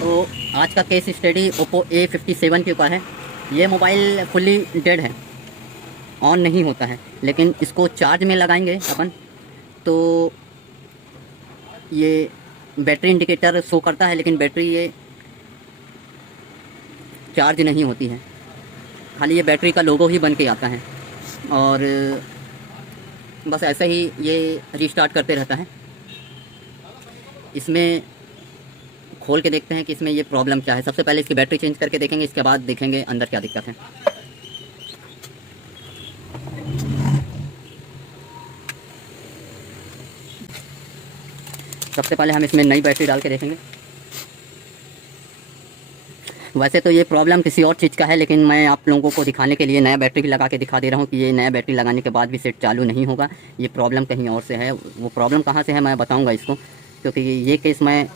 तो आज का केस स्टडी ओप्पो A57 के ऊपर है। ये मोबाइल फुली डेड है, ऑन नहीं होता है, लेकिन इसको चार्ज में लगाएंगे अपन तो ये बैटरी इंडिकेटर शो करता है, लेकिन बैटरी ये चार्ज नहीं होती है, खाली ये बैटरी का लोगो ही बन के आता है और बस ऐसे ही ये रीस्टार्ट करते रहता है। इसमें खोल के देखते हैं कि इसमें ये प्रॉब्लम क्या है। सबसे पहले इसकी बैटरी चेंज करके देखेंगे, इसके बाद देखेंगे अंदर क्या दिक्कत है। सबसे पहले हम इसमें नई बैटरी डाल के देखेंगे। वैसे तो ये प्रॉब्लम किसी और चीज़ का है, लेकिन मैं आप लोगों को दिखाने के लिए नया बैटरी भी लगा के दिखा दे रहा हूँ कि ये नया बैटरी लगाने के बाद भी सेट चालू नहीं होगा। ये प्रॉब्लम कहीं और से है। वो प्रॉब्लम कहाँ से है मैं बताऊँगा इसको, क्योंकि ये केस मैं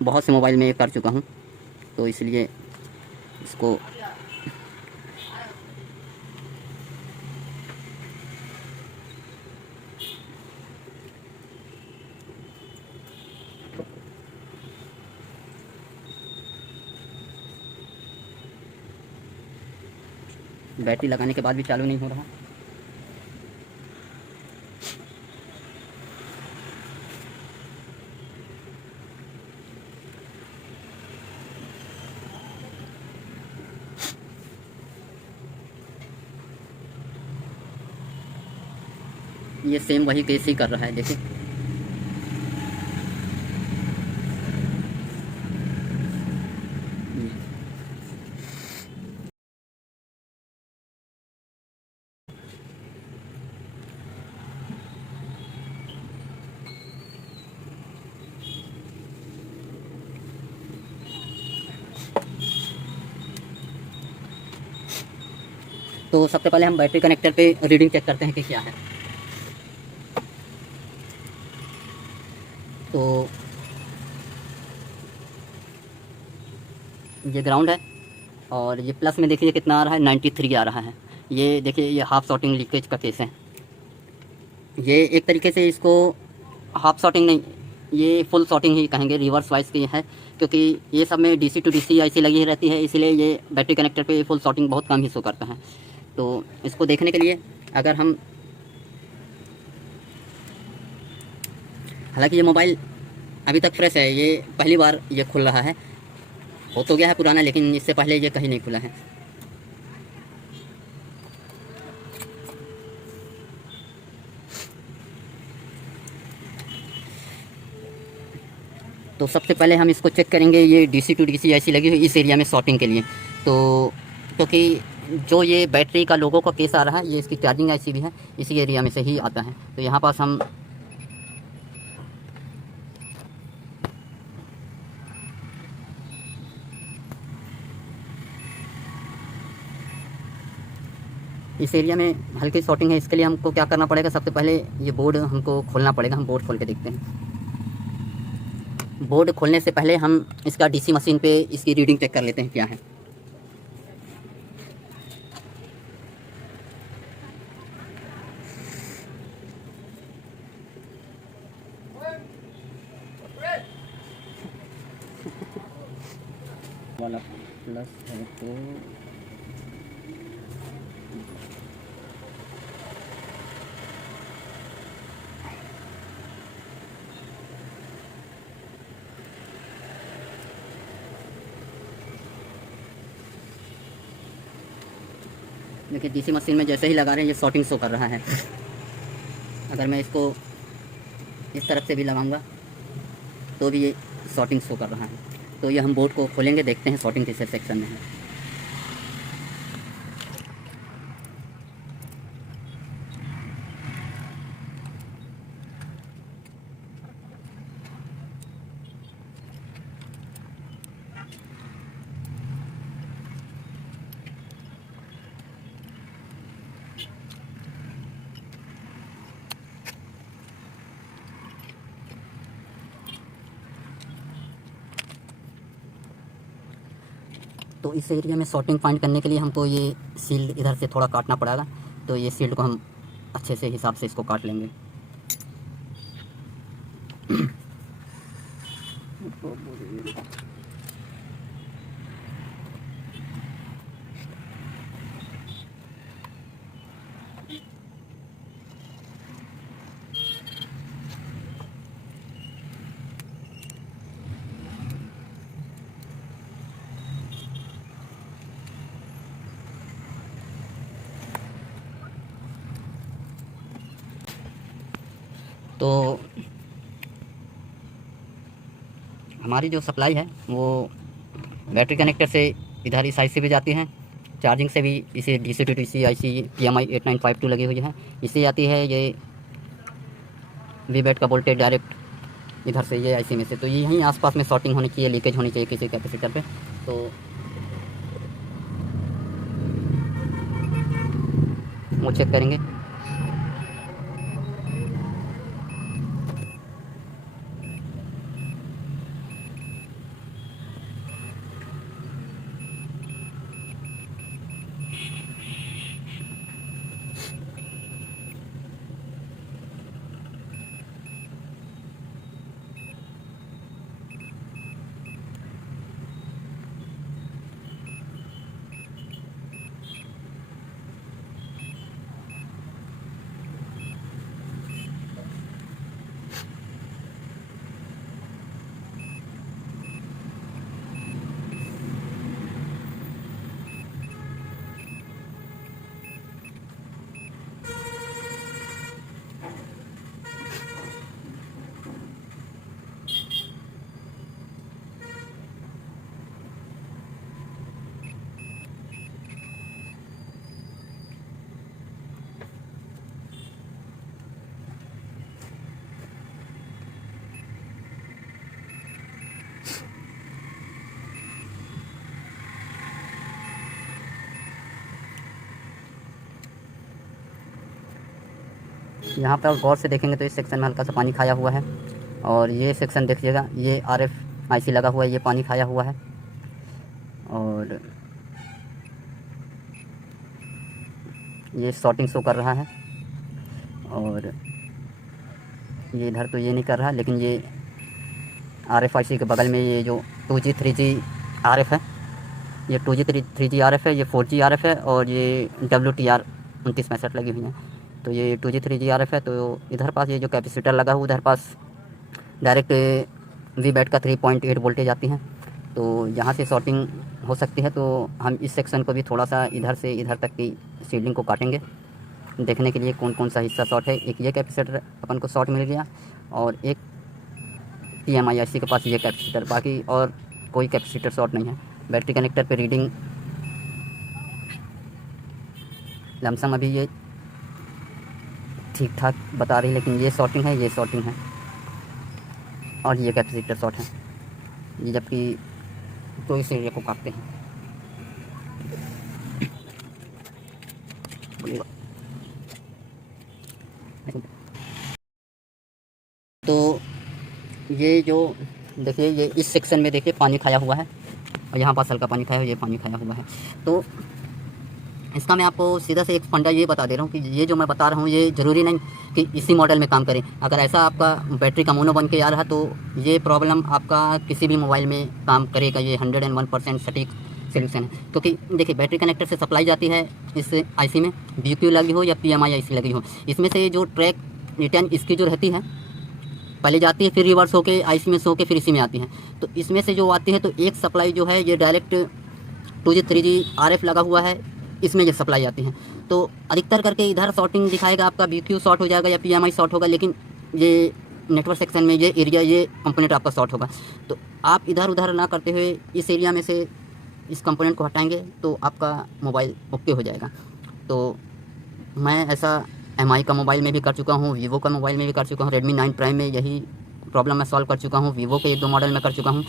बहुत से मोबाइल में कर चुका हूँ, तो इसलिए इसको बैटरी लगाने के बाद भी चालू नहीं हो रहा। ये सेम वही केस ही कर रहा है, देखिए। तो सबसे पहले हम बैटरी कनेक्टर पे रीडिंग चेक करते हैं कि क्या है। तो ये ग्राउंड है और ये प्लस में देखिए कितना आ रहा है, 93 आ रहा है। ये देखिए ये हाफ शॉर्टिंग लीकेज का केस है। ये एक तरीके से इसको हाफ शॉर्टिंग नहीं, ये फुल शॉर्टिंग ही कहेंगे, रिवर्स वाइज की है, क्योंकि ये सब में DC टू DC ऐसी लगी रहती है, इसलिए ये बैटरी कनेक्टर पे फुल शॉर्टिंग बहुत कम ही शो करता है। तो इसको देखने के लिए अगर हम, हालांकि ये मोबाइल अभी तक फ्रेश है, ये पहली बार ये खुल रहा है, हो तो गया है पुराना, लेकिन इससे पहले ये कहीं नहीं खुला है। तो सबसे पहले हम इसको चेक करेंगे, ये DC टू DC ऐसी लगी हुई इस एरिया में शॉर्टिंग के लिए। तो क्योंकि जो ये बैटरी का लोगों का केस आ रहा है, ये इसकी चार्जिंग IC भी है, इसी एरिया में से ही आता है। तो यहाँ पास हम इस एरिया में हल्की शॉर्टिंग है। इसके लिए हमको क्या करना पड़ेगा, सबसे पहले ये बोर्ड हमको खोलना पड़ेगा। हम बोर्ड खोल के देखते हैं। बोर्ड खोलने से पहले हम इसका DC मशीन पे इसकी रीडिंग चेक कर लेते हैं क्या है। वाला प्लस है तो देखिए DC मशीन में जैसे ही लगा रहे हैं ये शॉर्टिंग शो कर रहा है। अगर मैं इसको इस तरफ से भी लगाऊंगा तो भी ये शॉर्टिंग शो कर रहा है। तो ये हम बोर्ड को खोलेंगे, देखते हैं शॉर्टिंग किस सेक्शन में है। तो इस एरिया में शॉर्टिंग फाइंड करने के लिए हमको ये सील्ड इधर से थोड़ा काटना पड़ेगा। तो ये सील्ड को हम अच्छे से हिसाब से इसको काट लेंगे। तो हमारी जो सप्लाई है वो बैटरी कनेक्टर से इधर इस आईसी पे जाती है, चार्जिंग से भी इसे DC to DC IC PMI 8952 लगी हुई है, इससे आती है ये वी बैट का वोल्टेज डायरेक्ट इधर से ये आईसी में से। तो ये यहीं आसपास में शॉर्टिंग होनी चाहिए, लीकेज होनी चाहिए किसी कैपेसिटर पे। तो वो चेक करेंगे। यहाँ पर गौर से देखेंगे तो इस सेक्शन में हल्का सा पानी खाया हुआ है, और ये सेक्शन देखिएगा, ये RF IC लगा हुआ है, ये पानी खाया हुआ है। और ये शॉर्टिंग शो कर रहा है, और ये इधर तो ये नहीं कर रहा, लेकिन ये RF IC के बगल में ये जो 2G 3G RF है, ये 2G 3G RF है, ये 4G RF है, और ये WTR 2965 लगी हुई है। तो ये 2G 3G RF है। तो इधर पास ये जो कैपेसिटर लगा हुआ उधर पास डायरेक्ट वी बैट का 3.8 वोल्टेज आती है, तो यहाँ से शॉर्टिंग हो सकती है। तो हम इस सेक्शन को भी थोड़ा सा इधर से इधर तक की सीलिंग को काटेंगे, देखने के लिए कौन कौन सा हिस्सा शॉर्ट है। एक ये कैपेसिटर अपन को शॉर्ट मिल गया, और एक PMI IC के पास ये कैपेसिटर, बाकी और कोई कैपेसिटर शॉर्ट नहीं है। बैटरी कनेक्टर पे रीडिंग लमसम अभी ये ठीक ठाक बता रही, लेकिन ये शॉर्टिंग है, ये शॉर्टिंग है, और ये कैपेसिटर शॉर्ट है। ये जबकि तो इस एरिया को काटते हैं। तो ये जो देखिए, ये इस सेक्शन में देखिए पानी खाया हुआ है, और यहाँ पास हल्का पानी खाया हुआ है, ये पानी खाया हुआ है। तो इसका मैं आपको सीधा से एक फंडा ये बता दे रहा हूँ कि ये जो मैं बता रहा हूँ ये ज़रूरी नहीं कि इसी मॉडल में काम करे। अगर ऐसा आपका बैटरी का मोनो बन के आ रहा तो ये प्रॉब्लम आपका किसी भी मोबाइल में काम करेगा। ये 101% सटीक सोल्यूशन है, क्योंकि देखिए बैटरी कनेक्टर से सप्लाई जाती है इस IC में, BQ लगी हो या PMI IC लगी हो। इसमें से जो ट्रैक रिटर्न इसकी जो रहती है पहले जाती है, फिर रिवर्स होके IC में सो के फिर इसी में आती है। तो इसमें से जो आती है तो एक सप्लाई जो है ये डायरेक्ट 2G 3G RF लगा हुआ है, इसमें ये सप्लाई आती है। तो अधिकतर करके इधर शॉर्टिंग दिखाएगा, आपका BQ शॉर्ट हो जाएगा या PMI शॉर्ट होगा, लेकिन ये नेटवर्क सेक्शन में ये एरिया, ये कंपोनेंट आपका शॉर्ट होगा। तो आप इधर उधर ना करते हुए इस एरिया में से इस कंपोनेंट को हटाएंगे तो आपका मोबाइल ओके हो जाएगा। तो मैं ऐसा MI का मोबाइल में भी कर चुका हूँ, वीवो का मोबाइल में भी कर चुका हूँ, Redmi 9 Prime में यही प्रॉब्लम मैं सॉल्व कर चुका हूँ, वीवो के 1-2 मॉडल में कर चुका हूँ।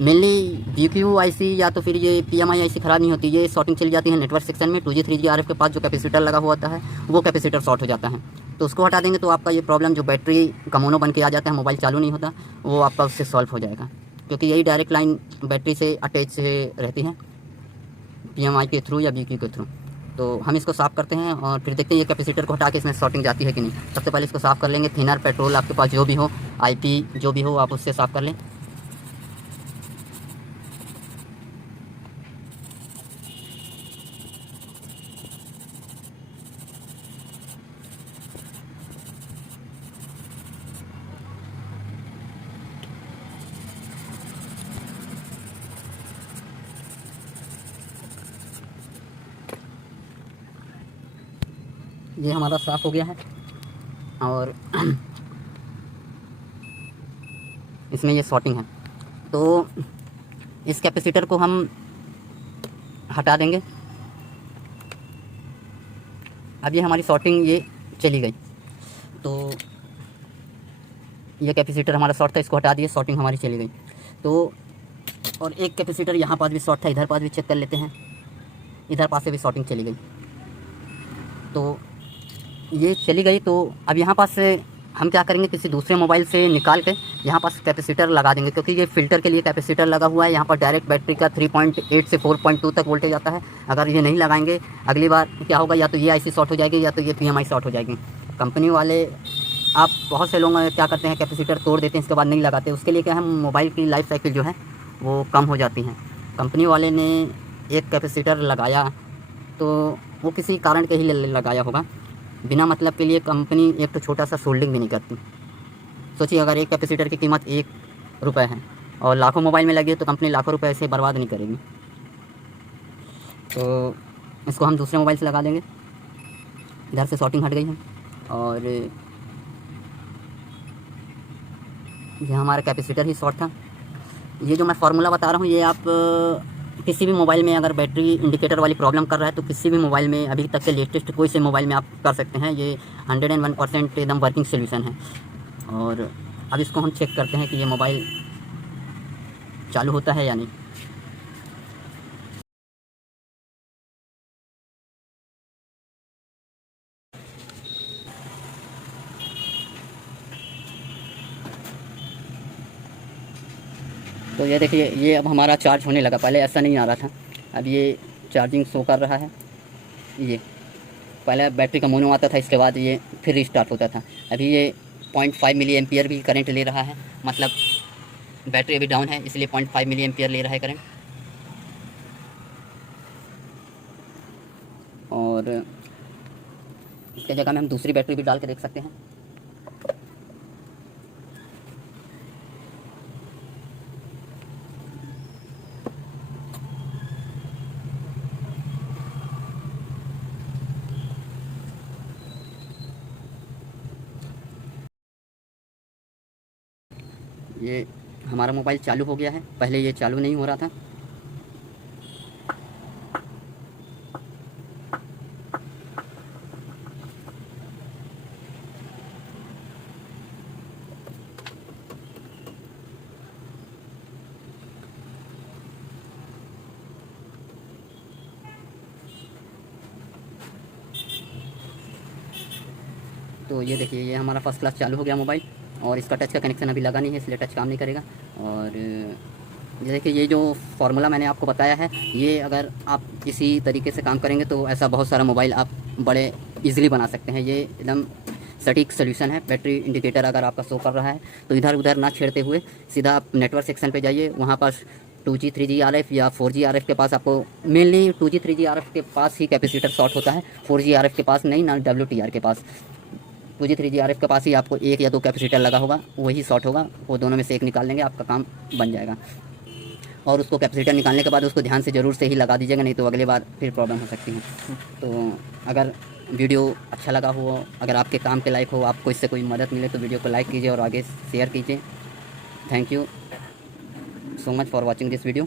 मेनली BQ IC या तो फिर ये PMI IC ख़राब नहीं होती, ये शॉर्टिंग चली जाती है नेटवर्क सेक्शन में। 2G 3G RF के पास जो कैपेसिटर लगा हुआ होता है वो कैपेसिटर शॉर्ट हो जाता है, तो उसको हटा देंगे तो आपका ये प्रॉब्लम जो बैटरी का मोनो बन के आ जाता है, मोबाइल चालू नहीं होता, वो आपका उससे सॉल्व हो जाएगा। क्योंकि यही डायरेक्ट लाइन बैटरी से अटैच रहती है PMI के थ्रू या BQ के थ्रू। तो हम इसको साफ़ करते हैं और फिर देखते हैं ये कैपेसिटर को हटा के इसमें शॉर्टिंग जाती है कि नहीं। सबसे पहले इसको साफ़ कर लेंगे। थिनर, पेट्रोल आपके पास जो भी हो, आईपी जो भी हो, आप उससे साफ़ कर लें। ये हमारा साफ़ हो गया है और इसमें ये शॉर्टिंग है, तो इस कैपेसिटर को हम हटा देंगे। अब ये हमारी शॉर्टिंग ये चली गई, तो ये कैपेसिटर हमारा शॉर्ट था, इसको हटा दिए, शॉर्टिंग हमारी चली गई। तो और एक कैपेसिटर यहाँ पास भी शॉर्ट था, इधर पास भी चेक कर लेते हैं, इधर पास से भी शॉर्टिंग चली गई। तो ये चली गई, तो अब यहाँ पास से हम क्या करेंगे, किसी दूसरे मोबाइल से निकाल के यहाँ पास कैपेसिटर लगा देंगे, क्योंकि ये फ़िल्टर के लिए कैपेसिटर लगा हुआ है। यहाँ पर डायरेक्ट बैटरी का 3.8 से 4.2 तक वोल्टेज आता है। अगर ये नहीं लगाएंगे, अगली बार क्या होगा, या तो ये आईसी शॉर्ट हो जाएगी या तो ये पीएमआई शॉर्ट हो जाएगी। कंपनी वाले, आप बहुत से लोग क्या करते हैं, कैपेसिटर तोड़ देते हैं, इसके बाद नहीं लगाते। उसके लिए क्या है, मोबाइल की लाइफ साइकिल जो है वो कम हो जाती है। कंपनी वाले ने एक कैपेसिटर लगाया तो वो किसी कारण के ही लगाया होगा, बिना मतलब के लिए कंपनी एक तो छोटा सा सोल्डिंग भी नहीं करती। सोचिए, अगर एक कैपेसिटर की कीमत ₹1 है और लाखों मोबाइल में लगे तो कंपनी लाखों रुपए ऐसे बर्बाद नहीं करेगी। तो इसको हम दूसरे मोबाइल से लगा देंगे। इधर से शॉर्टिंग हट गई है और ये हमारा कैपेसिटर ही शॉर्ट था। ये जो मैं फार्मूला बता रहा हूँ, ये आप किसी भी मोबाइल में अगर बैटरी इंडिकेटर वाली प्रॉब्लम कर रहा है तो किसी भी मोबाइल में, अभी तक के लेटेस्ट कोई से मोबाइल में आप कर सकते हैं। ये 101% एकदम वर्किंग सोल्यूशन है। और अब इसको हम चेक करते हैं कि ये मोबाइल चालू होता है या नहीं। तो ये देखिए, ये अब हमारा चार्ज होने लगा, पहले ऐसा नहीं आ रहा था। अब ये चार्जिंग शो कर रहा है। ये पहले बैटरी का मोनो आता था, इसके बाद ये फिर रिस्टार्ट होता था। अभी ये 0.5 मिली एम्पियर भी करंट ले रहा है, मतलब बैटरी अभी डाउन है इसलिए 0.5 मिली एम्पियर ले रहा है करंट। और इसके जगह में हम दूसरी बैटरी भी डाल के देख सकते हैं। ये हमारा मोबाइल चालू हो गया है, पहले ये चालू नहीं हो रहा था। तो ये देखिए, ये हमारा फर्स्ट क्लास चालू हो गया मोबाइल। और इसका टच का कनेक्शन अभी लगा नहीं है, इसलिए टच काम नहीं करेगा। और ये देखिए, ये जो फार्मूला मैंने आपको बताया है, ये अगर आप इसी तरीके से काम करेंगे तो ऐसा बहुत सारा मोबाइल आप बड़े इजीली बना सकते हैं। ये एकदम सटीक सोल्यूशन है। बैटरी इंडिकेटर अगर आपका शो कर रहा है तो इधर उधर ना छेड़ते हुए सीधा आप नेटवर्क सेक्शन पे जाइए। वहाँ पास 2G 3G RF या 4G RF के पास आपको, मेनली 2G 3G RF के पास ही कैपेसिटर शॉर्ट होता है, 4G RF के पास नहीं, ना WTR के पास। 2G 3G RF के पास ही आपको 1 या 2 कैपेसिटर लगा होगा, वही शॉर्ट होगा। वो दोनों में से एक निकाल लेंगे, आपका काम बन जाएगा। और उसको कैपेसिटर निकालने के बाद उसको ध्यान से ज़रूर से ही लगा दीजिएगा, नहीं तो अगली बार फिर प्रॉब्लम हो सकती है। तो अगर वीडियो अच्छा लगा हो, अगर आपके काम के लायक हो, आपको इससे कोई मदद मिले तो वीडियो को लाइक कीजिए और आगे शेयर कीजिए। Thank you so much for watching this video.